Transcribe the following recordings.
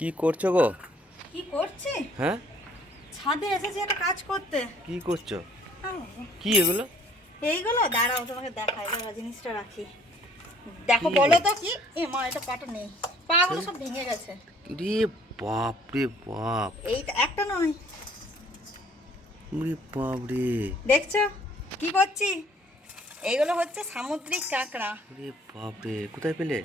কি করছো গো? কি করছি? হ্যাঁ, ছাদে এসেছি একটা কাজ করতে। কি করছো? আহ, কি এগুলো? এইগুলো দাঁড়াও তোমাকে দেখাই, দাঁড়াও জিনিসটা রাখি। দেখো কি বলো গো? তো কি? এ মা, এটা পাটা নেই, পাগুলো তাহলে সব ভেঙে গেছে। রে বাপ রে বাপ! এইটা একটা নয়, রে বাপ রে! দেখছো কি করছি? এইগুলো হচ্ছে সামুদ্রিক কাঁকড়া। রে বাপ রে! কোথায় পেলে?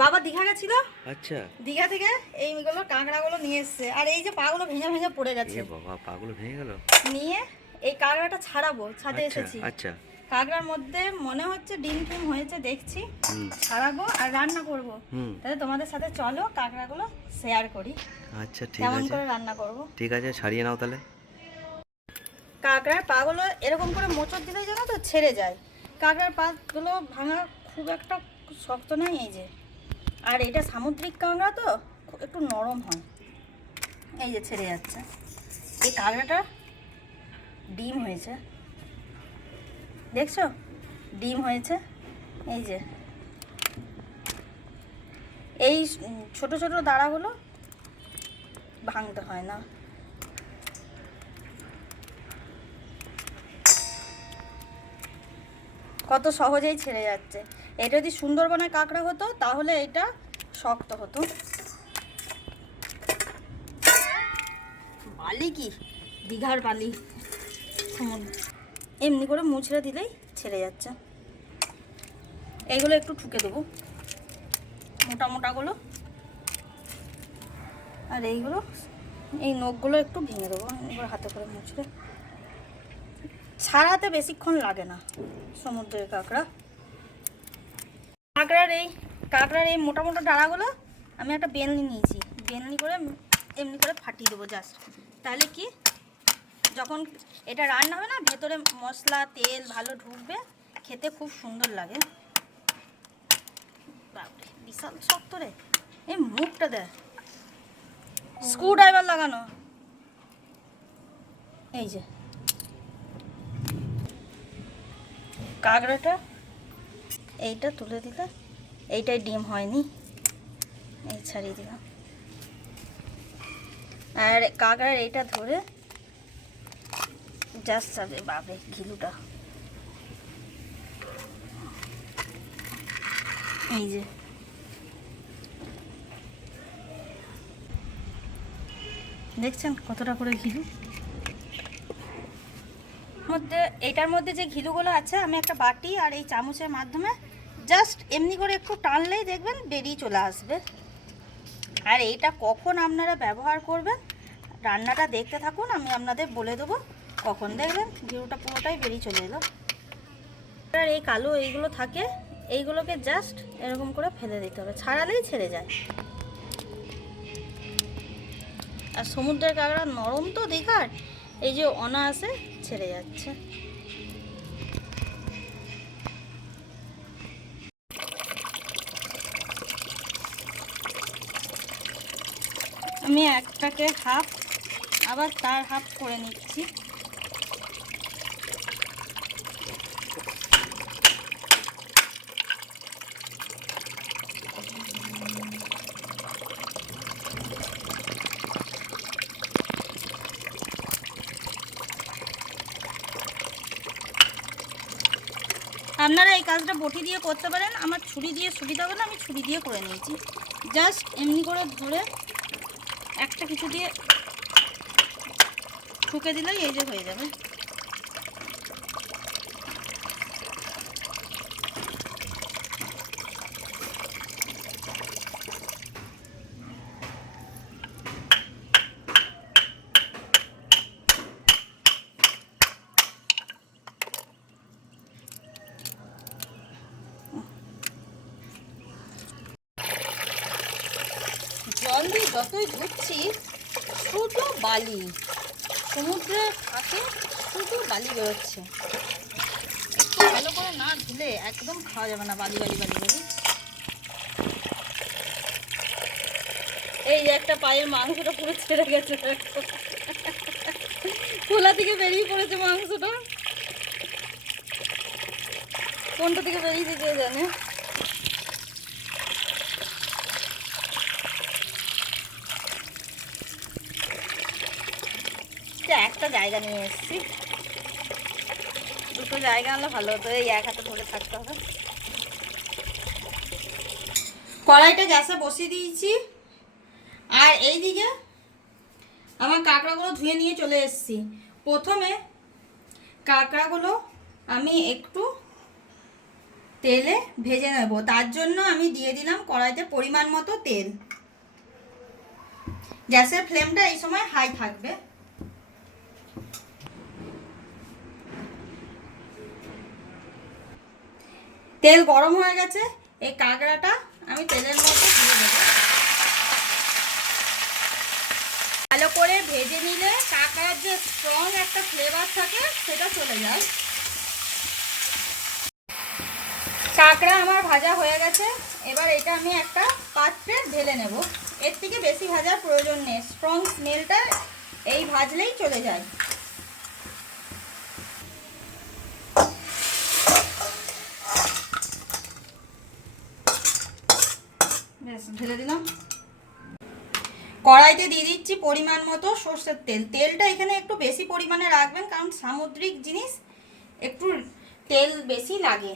বাবা দীঘা গেছিল, আচ্ছা। দীঘা থেকে এইগুলো কাঁকড়াগুলো নিয়ে এসছে। আর এই যে পাগুলো ভেঙে ভেঙে পড়ে এ গেছে, বাবা, পাগুলো ভেঙে গেল। নিয়ে এই কাঁকড়াটা ছাড়াবো, ছাদে আচ্ছা এসেছি। আচ্ছা। কাঁকড়ার মধ্যে মনে হচ্ছে ডিম টিম হয়েছে, দেখছি হুম ছাড়াবো আর রান্না করব। হুম। তাহলে তোমাদের সাথে চলো কাঁকড়াগুলো শেয়ার করি, আচ্ছা ঠিক কেমন আছে। করে রান্না করব। ঠিক আছে, ছাড়িয়ে নাও তাহলে। কাঁকড়ার পাগুলো এরকম করে মোচড় দিলেই জানো তো ছেড়ে যায়। কাঁকড়ার পাগুলো ভাঙা খুব একটা শক্ত নয়, এই যে। আর এটা সামুদ্রিক কাঁকড়া তো একটু নরম হয়। এই যে ছেড়ে যাচ্ছে। এই কাঁকড়াটা ডিম হয়েছে, দেখছো? ডিম হয়েছে, এই যে। এই ছোট ছোট দাঁড়াগুলো ভাঙতে হয় না। কত সহজেই ছেড়ে যাচ্ছে। এটা যদি সুন্দরবনের কাঁকড়া হতো তাহলে এটা শক্ত হতো। বালি কি, দীঘার বালি, সমুদ্র। এমনি করে মুছড়ে দিলেই ছেড়ে যাচ্ছে। এইগুলো একটু ঠুকে দেবো, মোটা মোটাগুলো। আর এইগুলো, এই নখগুলো একটু ভেঙে দেবো। এবার হাতে করে মুছড়ে, ছাড়াতে বেশিক্ষণ লাগে না সমুদ্রের কাঁকড়া। কাঁকড়ার এই মোটা মোটা ডাঁড়াগুলো আমি একটা বেলনি নিয়েছি, বেলনি করে এমনি করে ফাটিয়ে দেবো জাস্ট। তাহলে কি, যখন এটা রান্না হবে না, ভেতরে মশলা তেল ভালো ঢুকবে, খেতে খুব সুন্দর লাগে। বাপরে বিশাল শক্ত রে! এই মুখটা দেখ, স্ক্রু ড্রাইভার লাগানো। এই যে কাঁকড়াটা, এইটা তুলে দিলে, এইটাই ডিম হয়নি, এই ছাড়িয়ে দিলাম। আর কাঁকড়ার এইটা ধরে জাস্ট যাবে। বাপরে ঘিলুটা, এই যে। দেখছেন কতটা করে ঘিলু মধ্যে? এটার মধ্যে যে ঘিলুগুলো আছে, আমি একটা বাটি আর এই চামচের মাধ্যমে জাস্ট এমনি করে একটু টানলেই দেখবেন বেরিয়ে চলে আসবে। আর এইটা কখন আপনারা ব্যবহার করবেন, রান্নাটা দেখতে থাকুন, আমি আপনাদের বলে দেবো কখন। দেখবেন ঘিলুটা পুরোটাই বেরিয়ে চলে এলো। আর এই কালো এইগুলো থাকে, এইগুলোকে জাস্ট এরকম করে ফেলে দিতে হবে, ছাড়ালেই ছেড়ে যায়। আর সমুদ্রের কাঁকড়া নরম তো দীঘার, এই যে অনায়াসে ছেড়ে যাচ্ছে। আমি একটাকে হাফ, আবার তার হাফ করে নিচ্ছি। আপনারা এই কাজটা বটি দিয়ে করতে পারেন, আমার ছুরি দিয়ে সুবিধা হলে আমি ছুরি দিয়ে করে নিয়েছি। জাস্ট এমনি করে ধরে একটা কিছু দিয়ে ঠুকে দিলেই এই যে হয়ে যাবে। জল দিয়ে যতই ধুচ্ছি শুধু বালি, সমুদ্রে থাকে শুধু বালি বেরোচ্ছে। একটু ভালো করে না ধুলে একদম খাওয়া যাবে না, বালি বালি বালি বালি। এই যে একটা পায়ের মাংসটা পুরো ছেড়ে গেছে, খোলা থেকে বেরিয়ে পড়েছে মাংসটা। কোনটা থেকে বেরিয়েছে কে জানে। কড়াইতে একটা জায়গা নিয়ে এসেছি, দুটো জায়গা আনলে ভালো হতো, এই এক হাতে ধরে থাকতে হবে। কড়াইটা গ্যাসে বসিয়ে দিয়েছি, আর এইদিকে আমার কাঁকড়াগুলো ধুয়ে নিয়ে চলে এসেছি। প্রথমে কাঁকড়াগুলো আমি একটু তেলে ভেজে নেব, তার জন্য আমি দিয়ে দিলাম কড়াইতে পরিমাণ মতো তেল। গ্যাসের ফ্লেমটা এই সময় হাই থাকবে। তেল গরম হয়ে গেছে, এই কাঁকড়াটা আমি তেলের মধ্যে দিয়ে দেবো। ভালো করে ভেজে নিলে কাঁকড়ার যে স্ট্রং একটা ফ্লেভার থাকে সেটা চলে যায়। কাঁকড়া আমার ভাজা হয়ে গেছে, এবার এটা আমি একটা পাত্রে ঢেলে নেব। এর থেকে বেশি ভাজার প্রয়োজন নেই, স্ট্রং স্মেলটা এই ভাজলেই চলে যায়। ব্যাস, ঢেলে দিলাম। কড়াইতে দিয়ে দিচ্ছি পরিমাণ মতো সর্ষের তেল। তেলটা এখানে একটু বেশি পরিমাণে রাখবেন, কারণ সামুদ্রিক জিনিস একটু তেল বেশি লাগে।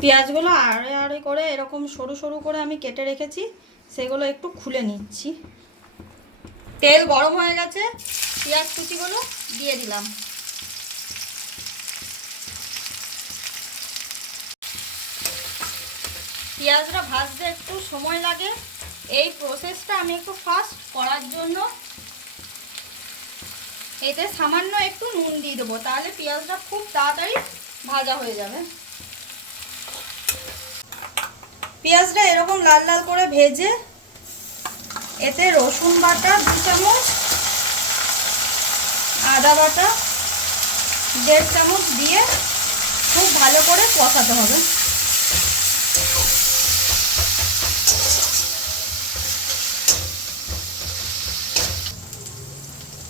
পেঁয়াজগুলো আড়ে আড়ে করে এরকম সরু সরু করে আমি কেটে রেখেছি, সেগুলো একটু খুলে নিচ্ছি। তেল গরম হয়ে গেছে, পেঁয়াজ কুচিগুলো দিয়ে দিলাম। পেঁয়াজটা ভাজতে একটু সময় লাগে, এই প্রসেসটা আমি একটু ফাস্ট করার জন্য এতে সামান্য একটু নুন দিয়ে দেবো, তাহলে পেঁয়াজটা খুব তাড়াতাড়ি ভাজা হয়ে যাবে। পেঁয়াজটা এরকম লাল লাল করে ভেজে এতে রসুন বাটা 2 চামচ, আদা বাটা 1.5 চামচ দিয়ে খুব ভালো করে কষাতে হবে।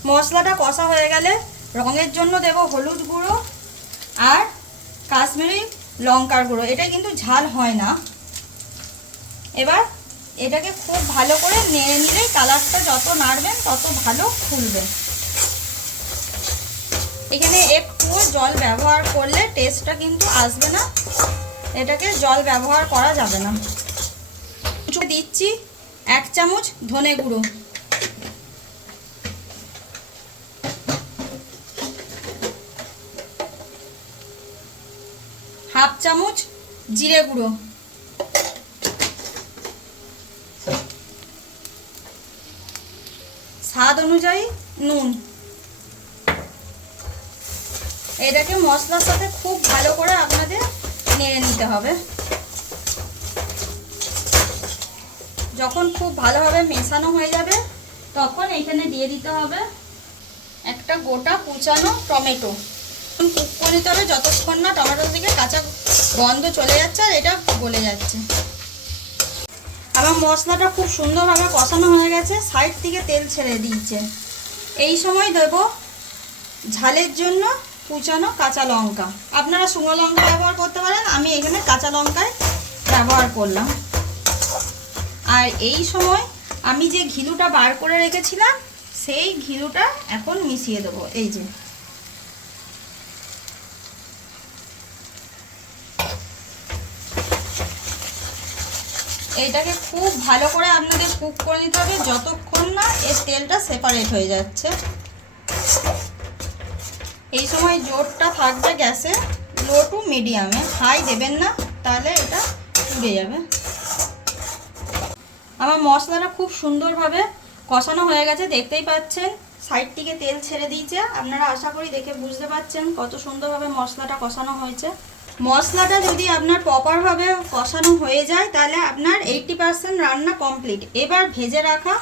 মশলাটা কষা হয়ে গেলে রঙের জন্য দেব হলুদ গুঁড়ো আর কাশ্মীরি লঙ্কার গুঁড়ো, এটা কিন্তু ঝাল হয় না। এবার এটাকে খুব ভালো করে নেড়ে নিলেই কালারটা যত নাড়বেন তত ভালো ফুলবে। এখানে একটু জল ব্যবহার করলে টেস্টটা কিন্তু আসবে না, এটাকে জল ব্যবহার করা যাবে না। দিচ্ছি 1 চামচ ধনে গুঁড়ো, হাফ চামচ জিরে গুঁড়ো, স্বাদ অনুযায়ী নুন। এটাকে মশলার সাথে খুব ভালো করে আপনাদের নেড়ে নিতে হবে। যখন খুব ভালোভাবে মেশানো হয়ে যাবে তখন এখানে দিয়ে দিতে হবে একটা গোটা কুচানো টমেটো। কুক করে নিতে হবে যতক্ষণ না টমেটো থেকে কাঁচা গন্ধ চলে যাচ্ছে আর এটা গলে যাচ্ছে। আমার মশলাটা খুব সুন্দরভাবে কষানো হয়ে গেছে, সাইড থেকে তেল ছেড়ে দিয়েছে। এই সময় দেব ঝালের জন্য কুচানো কাঁচা লঙ্কা। আপনারা শুকনো লঙ্কা ব্যবহার করতে পারেন, আমি এখানে কাঁচা লঙ্কায় ব্যবহার করলাম। আর এই সময় আমি যে ঘিলুটা বার করে রেখেছিলাম সেই ঘিলুটা এখন মিশিয়ে দেবো। এই যে এইটাকে খুব ভালো করে আপনাদের কুক করে নিতে হবে যতক্ষণ না এর তেলটা সেপারেট হয়ে যাচ্ছে। এই সময় জোরটা থাকবে গ্যাসে লো টু মিডিয়ামে, হাই দেবেন না, তাহলে এটা পুড়ে যাবে। আমার মশলাটা খুব সুন্দরভাবে কষানো হয়ে গেছে, দেখতেই পাচ্ছেন সাইড থেকে তেল ছেড়ে দিয়েছে। আপনারা আশা করি দেখে বুঝতে পারছেন কত সুন্দরভাবে মশলাটা কষানো হয়েছে। মশলাটা যদি আপনার প্রপারভাবে কষানো হয়ে যায় তাহলে আপনার 80% রান্না কমপ্লিট। এবার ভেজে রাখা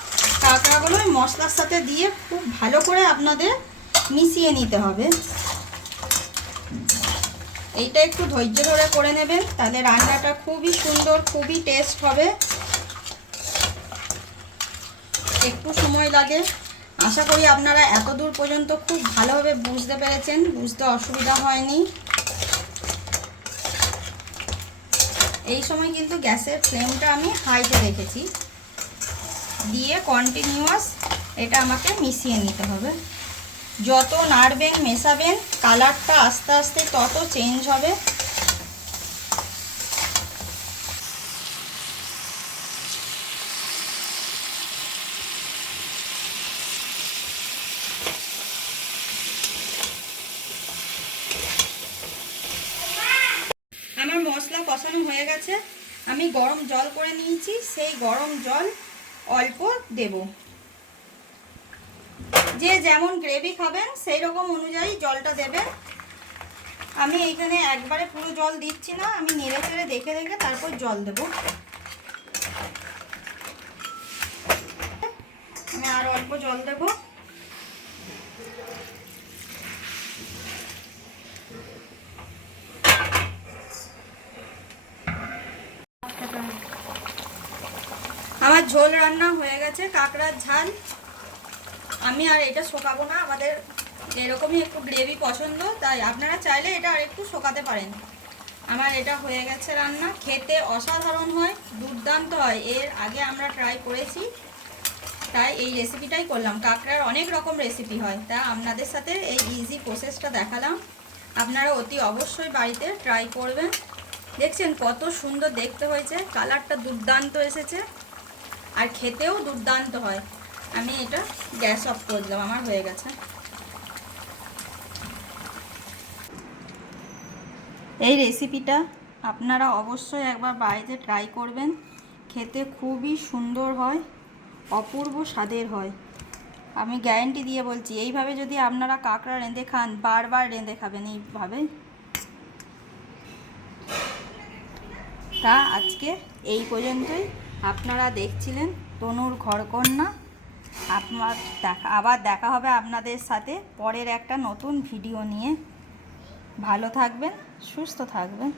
কাঁকড়াগুলো মশলার সাথে দিয়ে খুব ভালো করে আপনাদের মিশিয়ে নিতে হবে। এইটা একটু ধৈর্য ধরে করে নেবেন, তাহলে রান্নাটা খুবই সুন্দর, খুবই টেস্ট হবে। একটু সময় লাগে, আশা করি আপনারা এত দূর পর্যন্ত খুব ভালোভাবে বুঝতে পেরেছেন, বুঝতে অসুবিধা হয়নি। এই সময় কিন্তু গ্যাসের ফ্লেমটা আমি হাইতে রেখেছি। দিয়ে কন্টিনিউয়াস এটা আমাকে মিশিয়ে নিতে হবে। যত নাড়বেন মেশাবেন কালারটা আস্তে আস্তে তত চেঞ্জ হবে। আমার মশলা কষানো হয়ে গেছে, আমি গরম জল করে নিয়েছি, সেই গরম জল অল্প দেব। যে যেমন গ্রেভি খাবেন সেই রকম অনুযায়ী জলটা দেবেন। আমি এইখানে একবারে পুরো জল দিচ্ছি না, আমি নেড়ে চেড়ে দেখে দেখে তারপর জল দেব। আমি আর অল্প জল দেব। আমার ঝোল রান্না হয়ে গেছে, কাঁকড়ার ঝাল। আমি আর এটা শোকাবো না, আমাদের এরকমই একটু গ্রেভি পছন্দ, তাই আপনারা চাইলে এটা আর একটু শোকাতে পারেন। আমার এটা হয়ে গেছে রান্না, খেতে অসাধারণ হয়, দুর্দান্ত হয়। এর আগে আমরা ট্রাই করেছি, তাই এই রেসিপিটাই করলাম। কাঁকড়ার অনেক রকম রেসিপি হয়, তা আপনাদের সাথে এই ইজি প্রসেসটা দেখালাম। আপনারা অতি অবশ্যই বাড়িতে ট্রাই করবেন। দেখছেন কত সুন্দর দেখতে হয়েছে, কালারটা দুর্দান্ত এসেছে আর খেতেও দুর্দান্ত হয়। আমি এটা গ্যাস অফ করে দিলাম, আমার হয়ে গেছে। এই রেসিপিটা আপনারা অবশ্যই একবার বাড়িতে ট্রাই করবেন, খেতে খুবই সুন্দর হয়, অপূর্ব স্বাদের হয়। আমি গ্যারান্টি দিয়ে বলছি, এইভাবে যদি আপনারা কাঁকড়া রেঁধে খান বারবার রেঁধে খাবেন এইভাবে। তা আজকে এই পর্যন্তই। আপনারা দেখছিলেন তনুর ঘরকন্যা। আবার দেখা হবে আপনাদের সাথে পরের একটা নতুন ভিডিও নিয়ে। ভালো থাকবেন, সুস্থ থাকবেন।